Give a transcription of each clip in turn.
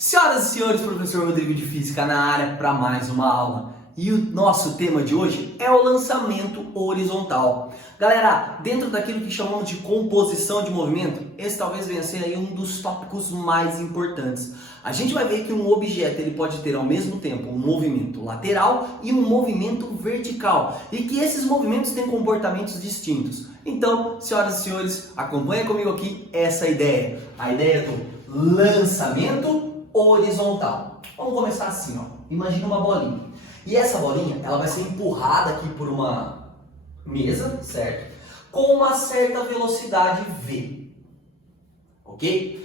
Senhoras e senhores, professor Rodrigo de Física na área para mais uma aula. E o nosso tema de hoje é o lançamento horizontal. Galera, dentro daquilo que chamamos de composição de movimento, esse talvez venha a ser aí um dos tópicos mais importantes. A gente vai ver que um objeto ele pode ter ao mesmo tempo um movimento lateral e um movimento vertical, e que esses movimentos têm comportamentos distintos. Então, senhoras e senhores, acompanha comigo aqui essa ideia. A ideia do lançamento horizontal. Vamos começar assim, ó. Imagina uma bolinha. E essa bolinha, ela vai ser empurrada aqui por uma mesa, certo? Com uma certa velocidade V. Ok?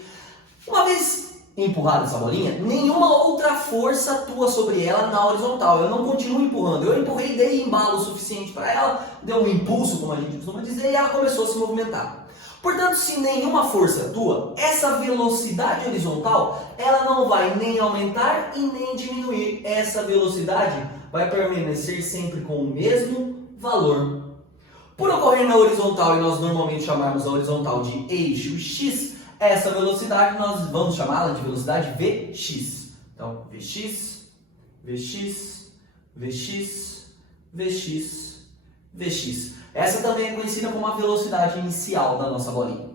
Uma vez empurrada essa bolinha, nenhuma outra força atua sobre ela na horizontal. Eu não continuo empurrando. Eu empurrei, dei embalo suficiente para ela, deu um impulso, como a gente costuma dizer, e ela começou a se movimentar. Portanto, se nenhuma força atua, essa velocidade horizontal, ela não vai nem aumentar e nem diminuir. Essa velocidade vai permanecer sempre com o mesmo valor. Por ocorrer na horizontal, e nós normalmente chamamos a horizontal de eixo X, essa velocidade nós vamos chamá-la de velocidade Vx. Então, Vx, Vx, Vx, Vx, Vx. Essa também é conhecida como a velocidade inicial da nossa bolinha.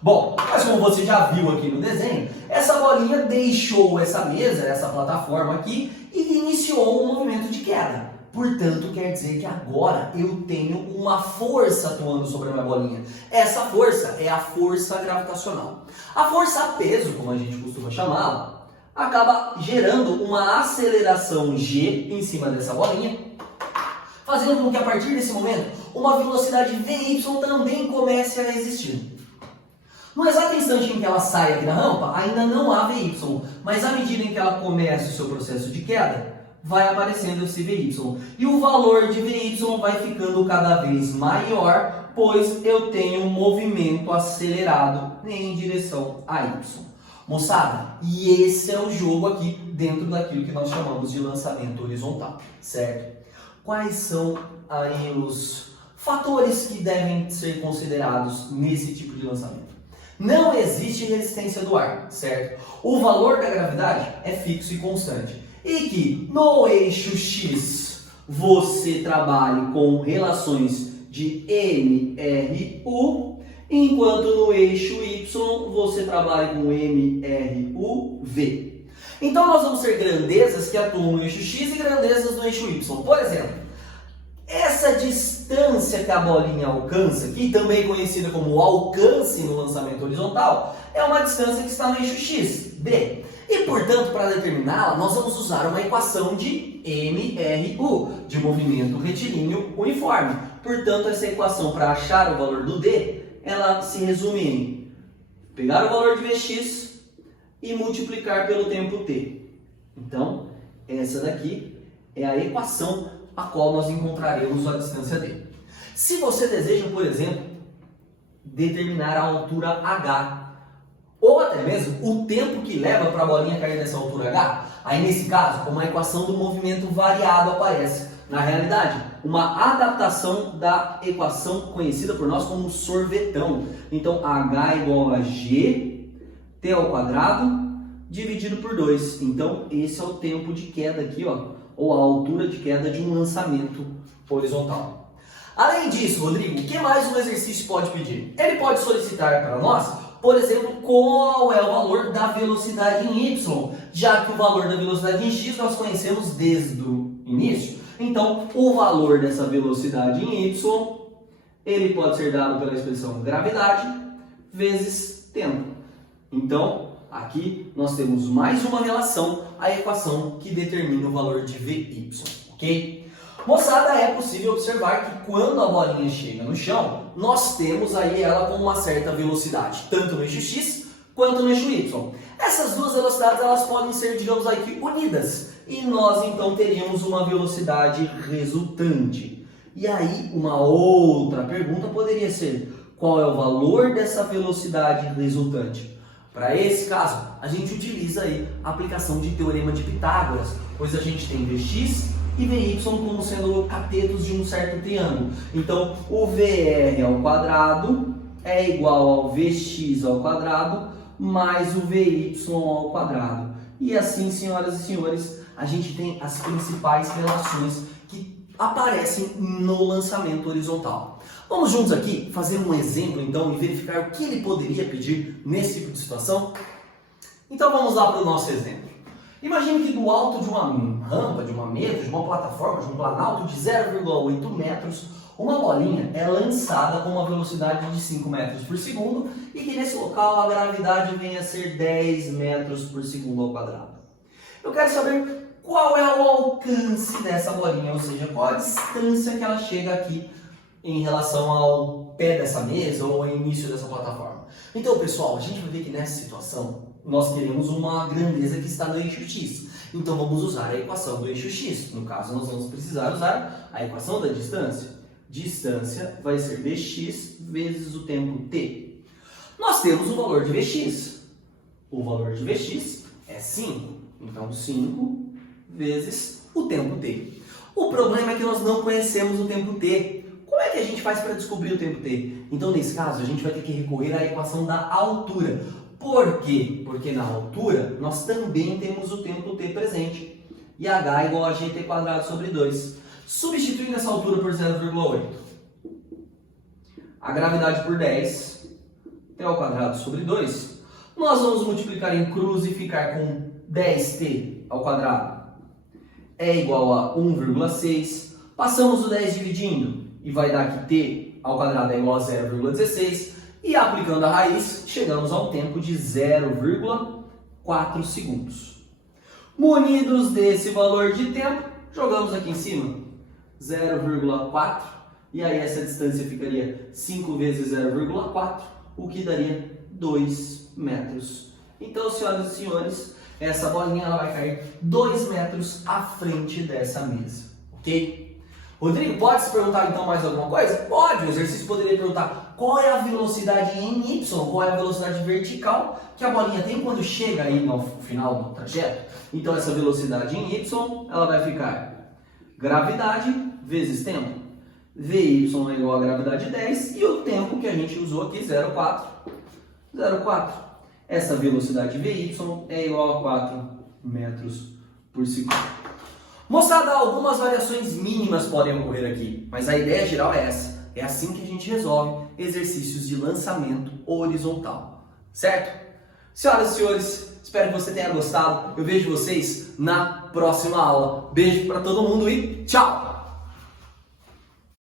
Bom, mas como você já viu aqui no desenho, essa bolinha deixou essa mesa, essa plataforma aqui, e iniciou um movimento de queda. Portanto, quer dizer que agora eu tenho uma força atuando sobre a minha bolinha. Essa força é a força gravitacional. A força a peso, como a gente costuma chamá-la, acaba gerando uma aceleração G em cima dessa bolinha, fazendo com que a partir desse momento uma velocidade Vy também comece a existir. No exato instante em que ela sai aqui da rampa, ainda não há Vy, mas à medida em que ela começa o seu processo de queda, vai aparecendo esse Vy. E o valor de Vy vai ficando cada vez maior, pois eu tenho um movimento acelerado em direção a Y. Moçada, e esse é o jogo aqui dentro daquilo que nós chamamos de lançamento horizontal, certo? Quais são aí os fatores que devem ser considerados nesse tipo de lançamento? Não existe resistência do ar, certo? O valor da gravidade é fixo e constante. E que no eixo X você trabalhe com relações de MRU, enquanto no eixo Y você trabalha com MRUV. Então nós vamos ter grandezas que atuam no eixo X e grandezas no eixo Y. Por exemplo, essa distância que a bolinha alcança, que também é conhecida como alcance no lançamento horizontal, é uma distância que está no eixo X, B. E, portanto, para determiná-la, nós vamos usar uma equação de MRU, de movimento retilíneo uniforme. Portanto, essa equação, para achar o valor do D, ela se resume em pegar o valor de Vx e multiplicar pelo tempo t. Então, essa daqui é a equação a qual nós encontraremos a distância d. Se você deseja, por exemplo, determinar a altura h, ou até mesmo o tempo que leva para a bolinha cair nessa altura h, aí nesse caso, uma equação do movimento variado aparece. Na realidade, uma adaptação da equação conhecida por nós como sorvetão. Então, h igual a g, t ao quadrado, dividido por 2. Então, esse é o tempo de queda aqui, ó, ou a altura de queda de um lançamento horizontal. Além disso, Rodrigo, o que mais um exercício pode pedir? Ele pode solicitar para nós, por exemplo, qual é o valor da velocidade em y, já que o valor da velocidade em x nós conhecemos desde o início. Então, o valor dessa velocidade em y, ele pode ser dado pela expressão gravidade vezes tempo. Então, aqui nós temos mais uma relação, a equação que determina o valor de Vy, ok? Moçada, é possível observar que quando a bolinha chega no chão, nós temos aí ela com uma certa velocidade, tanto no eixo X quanto no eixo Y. Essas duas velocidades elas podem ser, digamos aqui, unidas, e nós então teríamos uma velocidade resultante. E aí, uma outra pergunta poderia ser, qual é o valor dessa velocidade resultante? Para esse caso, a gente utiliza aí a aplicação de teorema de Pitágoras, pois a gente tem Vx e Vy como sendo catetos de um certo triângulo. Então, o VR ao quadrado é igual ao Vx ao quadrado mais o Vy ao quadrado. E assim, senhoras e senhores, a gente tem as principais relações que aparecem no lançamento horizontal. Vamos juntos aqui fazer um exemplo então e verificar o que ele poderia pedir nesse tipo de situação? Então vamos lá para o nosso exemplo. Imagine que do alto de uma rampa, de uma mesa, de uma plataforma, de um planalto de 0,8 metros, uma bolinha é lançada com uma velocidade de 5 metros por segundo e que nesse local a gravidade venha a ser 10 metros por segundo ao quadrado. Eu quero saber qual é o alcance dessa bolinha, ou seja, qual a distância que ela chega aqui em relação ao pé dessa mesa ou ao início dessa plataforma. Então, pessoal, a gente vai ver que nessa situação nós queremos uma grandeza que está no eixo x. Então, vamos usar a equação do eixo x. No caso, nós vamos precisar usar a equação da distância. Distância vai ser dx vezes o tempo t. Nós temos o valor de vx. O valor de vx é 5. Então, 5 vezes o tempo t. O problema é que nós não conhecemos o tempo t. Como é que a gente faz para descobrir o tempo t? Então, nesse caso, a gente vai ter que recorrer à equação da altura. Por quê? Porque na altura, nós também temos o tempo t presente. E h é igual a gt quadrado sobre 2. Substituindo essa altura por 0,8. A gravidade por 10. T ao quadrado sobre 2. Nós vamos multiplicar em cruz e ficar com 10t ao quadrado. É igual a 1,6. Passamos o 10 dividindo. E vai dar que t ao quadrado é igual a 0,16. E aplicando a raiz, chegamos a um tempo de 0,4 segundos. Munidos desse valor de tempo, jogamos aqui em cima 0,4. E aí essa distância ficaria 5 vezes 0,4, o que daria 2 metros. Então, senhoras e senhores, essa bolinha ela vai cair 2 metros à frente dessa mesa, ok? Rodrigo, pode se perguntar então mais alguma coisa? Pode, o exercício poderia perguntar qual é a velocidade em y, qual é a velocidade vertical que a bolinha tem quando chega aí no final do trajeto. Então essa velocidade em y, ela vai ficar gravidade vezes tempo. Vy é igual a gravidade 10 e o tempo que a gente usou aqui, 0,4. 0,4. Essa velocidade Vy é igual a 4 metros por segundo. Mostrada, algumas variações mínimas podem ocorrer aqui, mas a ideia geral é essa. É assim que a gente resolve exercícios de lançamento horizontal, certo? Senhoras e senhores, espero que você tenha gostado. Eu vejo vocês na próxima aula. Beijo para todo mundo e tchau!